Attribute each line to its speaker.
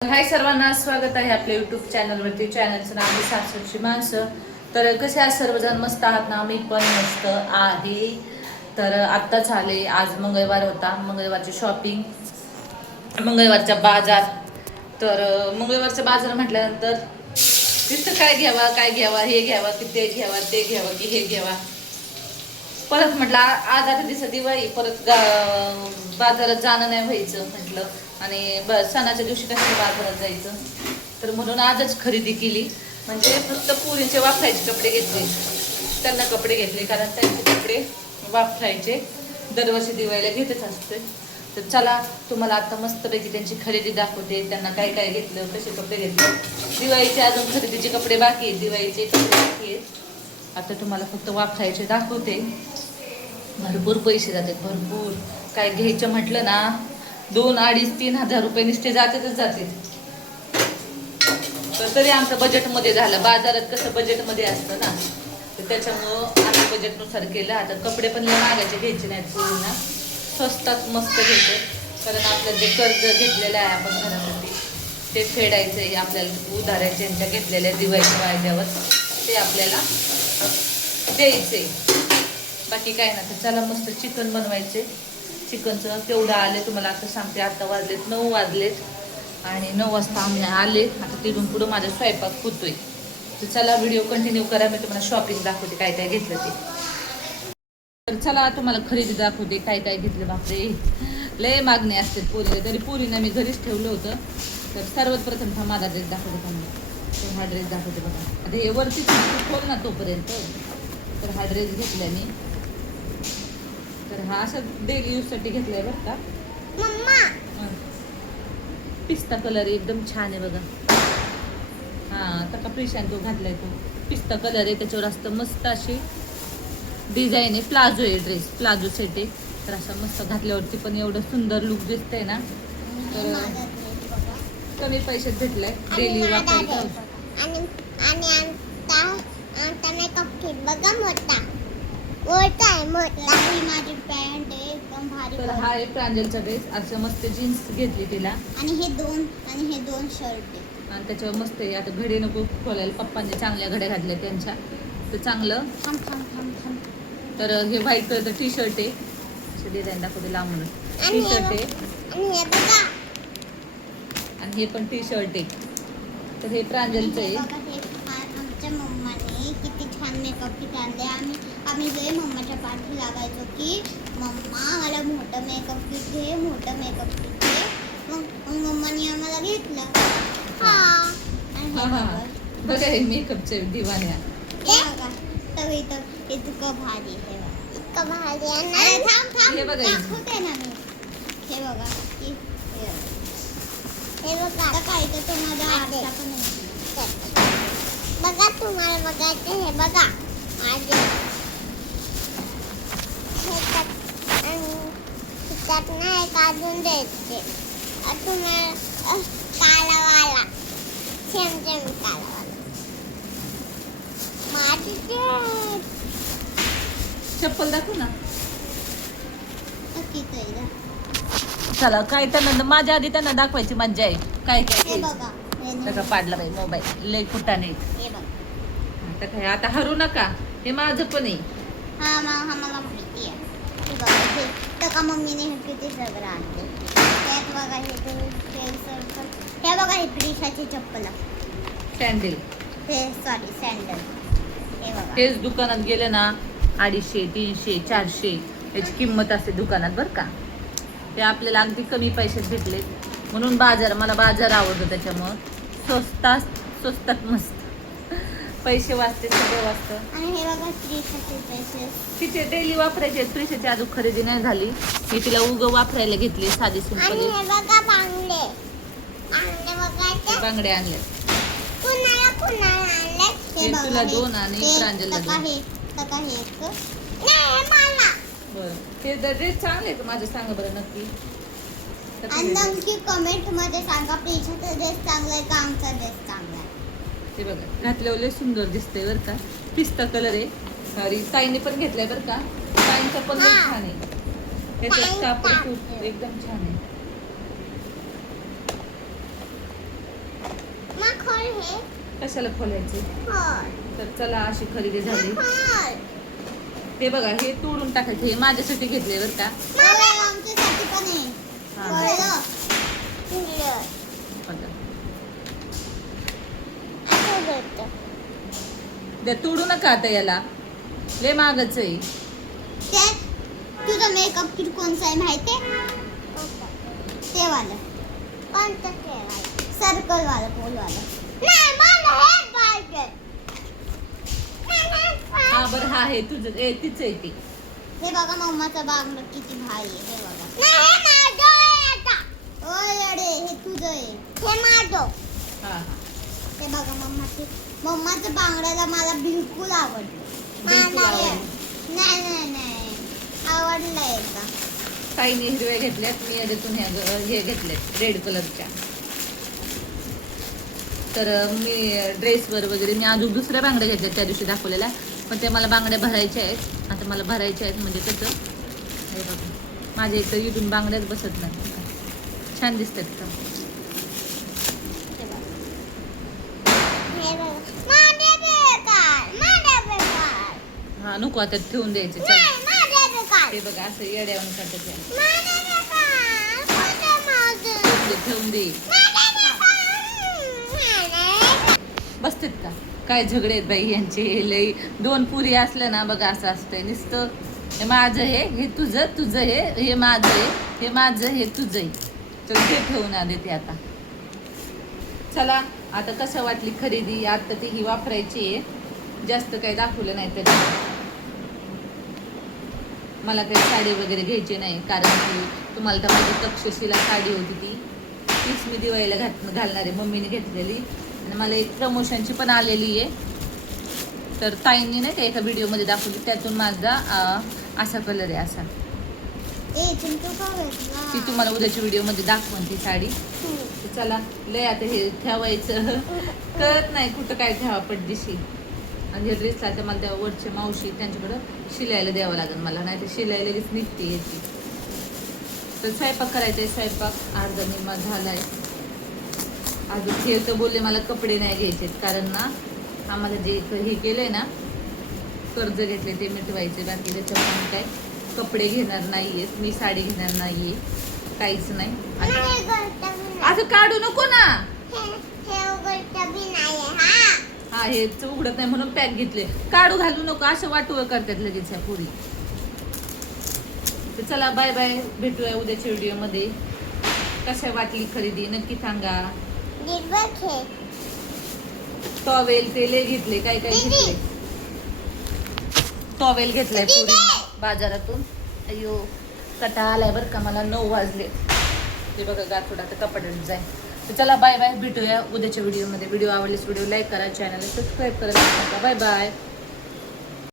Speaker 1: हाय सर्वांना स्वागत आहे आपल्या युट्यूब चॅनलवरती चॅनलचं नाव आहे सासरची माणसं. तर कसे आज सर्वजण मस्त आहात ना? मी पण मस्त आहे. तर आत्ताच आले. आज मंगळवार होता. मंगळवारची शॉपिंग मंगळवारचा बाजार. तर मंगळवारचा बाजार म्हटल्यानंतर तिथं काय घ्यावा काय घ्यावा हे घ्यावा की ते घ्यावा ते घ्यावा की हे घ्यावा. परत म्हटलं आज आता दिवसा दिवाळी परत गा- बाजारात जाणं नाही व्हायचं म्हटलं. आणि ब सणाच्या दिवशी कसं बाजारात जायचं? तर म्हणून आजच खरेदी केली. म्हणजे फक्त पुरीचे वापरायचे कपडे घेतले. त्यांना कपडे घेतले कारण त्यांचे कपडे वापरायचे दरवर्षी दिवाळीला घेतच असते. तर चला तुम्हाला आता मस्तपैकी त्यांची खरेदी दाखवते. त्यांना काय काय घेतलं कसे कपडे घेतले. दिवाळीचे अजून खरेदीचे कपडे बाकी आहेत दिवाळीचे कपडे बाकी आहेत. आता तुम्हाला फक्त वापरायचे दाखवते. भरपूर पैसे जातात. भरपूर. काय घ्यायचं म्हटलं ना दोन अडीच तीन हजार रुपये नुसते जातातच जातील तर तरी आमचं बजेटमध्ये झालं. बाजारात कसं बजेटमध्ये असतं ना तर त्याच्यामुळं आम्ही बजेटनुसार केलं. आता कपडे पण मागायचे घ्यायचे नाहीत पूर्ण. स्वस्तात मस्त घ्यायचे. कारण आपलं जे कर्ज घेतलेलं आहे आपण घरासाठी ते फेडायचं आहे आपल्याला उधाऱ्या ज्यांच्या घेतलेल्या दिवाळीच्या वायद्यावर ते आपल्याला द्यायचं आहे बाकी काय ना तर चला मस्त चिकन बनवायचे. चिकनचं तेवढं आले तुम्हाला आता सांगते आता वाजलेत नऊ वाजलेत. आणि नऊ वाजता आम्ही आले. आता तिथून पुढं माझा स्वयंपाक होतोय. तर चला व्हिडिओ कंटिन्यू करा मी तुम्हाला शॉपिंग दाखवते काय काय घेतलं ते. तर चला तुम्हाला खरेदी दाखवते काय काय घेतलं बापरे. लय मागणी असते पोरीला. तरी पोरीनं मी घरीच ठेवलं होतं. तर सर्वात प्रथम हा माझा ड्रेस दाखवते तुम्हाला तर हा ड्रेस दाखवते बघा. आता हे वरती खोल ना तोपर्यंत. तर हा ड्रेस घेतला मी. तर हा असा डेली यूजसाठी घेतलाय बरं का. पिस्ता कलर एकदम छान आहे बघा. हा तर का प्रिशान तो घातलाय तो. पिस्ता कलर आहे त्याच्यावर असतं मस्त अशी डिझाईन आहे. प्लाझो आहे ड्रेस प्लाझो सेट आहे. तर असं मस्त घातल्यावरती पण एवढं सुंदर लुक दिसतंय ना. तर कमी पैशात भेटलाय. डेली वापरायला.
Speaker 2: आणि बघा मोठा. मोठा ही माझी पॅन्ट आहे एकदम भारी
Speaker 1: तर हा आहे प्रांजलचा ड्रेस असं मस्त जीन्स घेतली तिला.
Speaker 2: आणि हे दोन आणि हे दोन शर्ट आहे.
Speaker 1: आणि त्याच्यावर मस्त आहे. आता घडी नको खोलायला. पप्पांनी चांगल्या घड्या घातल्या त्यांच्या. तर चांगलं.
Speaker 2: थांब थांब थांब थांब.
Speaker 1: तर हे व्हाईट कलरचं टी शर्ट आहे. असं डिझाईन दाखवते लांबून. टी शर्ट आहे.
Speaker 2: आणि हे
Speaker 1: पण टी शर्ट आहे. तर हे प्रांजलचं आहे
Speaker 2: बघा हे आ- आमच्या मम्माने किती छान मेकअप किट आणले आम्ही लय मम्माच्या पाठी लागायचो की मम्मा मला मोठं मेकअप किट घे मोठं मेकअप किट घे मग मग मम्माने आम्हाला घेतलं. हा. आणि हे
Speaker 1: हा हा
Speaker 2: बघा.
Speaker 1: बघा हे मेकअपचे दिवाण्या
Speaker 2: हे तर इथं इतकं भारी आहे हे बघा. इतकं भारी आहे ना? अरे थांब थांब.
Speaker 1: हे बघा इथं.
Speaker 2: दाखवते ना मी. हे बघा. हे हे बघा. हे बघा. आता काय तर तो. माझा आरसा पण आहे. बघा तुम्हाला बघायचं हे बघा. माझे हे त्यात- आणि त्यात ना एक अजून द्यायचे. तुम्हाला कालावाला. Same same कालावाला.
Speaker 1: चप्पल दाखव ना. चला काय त्यांना माझ्या आधी त्यांना दाखवायची मज्जा आहे. काय काय
Speaker 2: हे. बघा. हे.
Speaker 1: त्याचा पाडला बाई मोबाईल. लय कुटाने
Speaker 2: हे बघा.
Speaker 1: आता काय आता हरू नका. हे माझं पण आहे.
Speaker 2: हा मा हा मला माहिती आहे. हे बघा हे. तर का मम्मीने किती सगळं आणले? त्यात बघा हे ते हे हे बघा हे प्रिशाची चप्पल.
Speaker 1: सँडल
Speaker 2: हे सॉरी सँडल हे बघा.
Speaker 1: तेच दुकानात गेले ना अडीचशे तीनशे चारशे याची किंमत असते दुकानात बरं का. ते आपल्याला अगदी कमी पैशात भेटले. म्हणून बाजार मला बाजार आवडतो त्याच्यामुळं. स्वस्तात स्वस्तात मस्त. पैसे वाचते सगळं वाचतं.
Speaker 2: आणि हे बघा ड्रेसेस
Speaker 1: तिचे डेली वापरायचे त्रिशाची अजून खरेदी नाही झाली. मी तिला उग वापरायला घेतली साधी
Speaker 2: आणि
Speaker 1: सिंपल
Speaker 2: हे बघा बांगडे. बांगडे बघायचे
Speaker 1: बांगड्या आणल्या
Speaker 2: कुणाला कुणाला आणले
Speaker 1: हे
Speaker 2: हे बघा
Speaker 1: तुला
Speaker 2: हे-
Speaker 1: दोन आणि
Speaker 2: हे
Speaker 1: प्रांजलला
Speaker 2: तका
Speaker 1: दोन.
Speaker 2: हे तका हे एक. नाही मला.
Speaker 1: बरं. ते ड्रेस चांगले आहेत माझे सांगा बरं नक्की. तर
Speaker 2: आणि नक्की कमेंटमध्ये सांगा प्रिशाचा ड्रेस चांगला आहे का आमचा ड्रेस चांगला
Speaker 1: हे बघा घातल्यावर लय सुंदर दिसतंय बरं का. पिस्ता कलर आहे. सॉरी ताईने पण घेतलाय बरं का. ताईंचा पण. छान आहे.
Speaker 2: ताईंचा.
Speaker 1: कापड खूप एकदम छान आहे. कशाला खोलायचे? तर चला अशी खरेदी झाली. हे बघा हे तोडून टाकायचे. हे माझ्यासाठी घेतले बरं का
Speaker 2: मला आमच्यासाठी पण आहे
Speaker 1: हा.
Speaker 2: कळलं क्लिअर
Speaker 1: बघा.
Speaker 2: असं भेटतं
Speaker 1: द्या तोडू नका आता याला. लय मागच आहे.
Speaker 2: ते तुझा मेकअप किट कोणचा आहे माहिती? ते वालं कोणतं सर्कल वालं पोल वालं. नाही मला हे पाहिजे.
Speaker 1: हा बरं हा हे तुझं. ए तीच आहे ती.
Speaker 2: हे बघा मम्माचा बांगड किती भारी आहे. हे बघा. नाही हे माझं आहे आता. ओय अडे हे तुझं आहे. हे माझं.
Speaker 1: हा हा.
Speaker 2: हे बघा मम्माचे मम्माचं बांगड्याला मला बिलकुल आवडलं.
Speaker 1: बिलकुल
Speaker 2: मला
Speaker 1: आवडलं.
Speaker 2: नाही नाही नाही आवडलंय का
Speaker 1: ताईने हिरव्या घेतल्यात मी याच्यातून ह्या ग- हे घेतल्यात रेड कलरच्या तर अं, मी ड्रेसवर वगैरे मी अजून दुसऱ्या बांगड्या घेतल्यात त्या दिवशी दाखवलेल्या. पण त्या मला बांगड्या भरायच्या आहेत. आता मला भरायच्या आहेत म्हणजे कसं? हे बघा. माझ्या इथं इथून बांगड्याच बसत नाही छान दिसतात का
Speaker 2: हे बघा हे बघा माझे बेकार माझे बेकार
Speaker 1: हा नको आता ठेवून द्यायचे. चल ते बघा असं येड्यावून ठेवून दे. बसतात का? काय झगडे आहेत बाई यांचे? हे लई दोन पुरी असल्या ना बघा असं असतंय. नुसतं हे माझं हे हे तुझं तुझं हे हे माझं हे हे माझं हे तुझं आहे तर ते ठेवून देते आता. चला आता कसं वाटली खरेदी? आता ती ही वापरायची आहे. जास्त काही दाखवलं नाही त्याच्यात मला काही साडी वगैरे घ्यायची नाही कारण की तुम्हाला तर माझी तक्षशिला साडी होती ती. तीच मी दिवाळीला घात घालणार आहे मम्मीने घेतलेली. आणि मला एक प्रमोशनची पण आलेली आहे. तर ताईंनी नाही का एका व्हिडिओमध्ये दाखवली त्यातून माझा असा कलर आहे असा. ती तुम्हाला उद्याच्या व्हिडिओमध्ये दाखवून ती साडी. चला लय आता हे ठेवायचं. कळत नाही कुठं काय ठेवा पडदिशी आणि हे ड्रेस आता मला त्या वरच्या मावशी त्यांच्याकडं शिलायला द्यावं लागेल मला नाही तर शिलाई लगेच निघते याची. तर स्वयंपाक करायचा आहे स्वयंपाक अर्धा निम्मा झाला आहे अजून हे तर बोलले मला कपडे नाही घ्यायचेत कारण ना आम्हाला जे हे केलंय ना कर्ज घेतले ते मिटवायचे बाकी त्याच्यामुळे काय कपडे घेणार नाहीयेत मी साडी घेणार नाहीये काहीच नाही.
Speaker 2: नाही उघडता बी नाही.
Speaker 1: असं काढू नको ना.
Speaker 2: हे हे उघडता नाही
Speaker 1: म्हणून पॅक घेतले. काढू घालू नको असं वाटू करतात लगेच ह्या पुरी. तर चला बाय बाय भेटूया उद्याच्या व्हिडिओमध्ये कशा वाटली खरेदी नक्की सांगा. टॉवेल तेले घेतले काय काय. घेतले? टॉवेल घेतलाय. पुरी बाजारातून. अयो कटा आलाय बरं का मला नऊ वाजले. ते बघा गाठोडा आता कपड्यात जाय. तर चला बाय बाय भेटूया उद्याच्या व्हिडिओमध्ये व्हिडिओ आवडल्यास व्हिडिओ लाईक करा चॅनलला सबस्क्राईब करा. Bye bye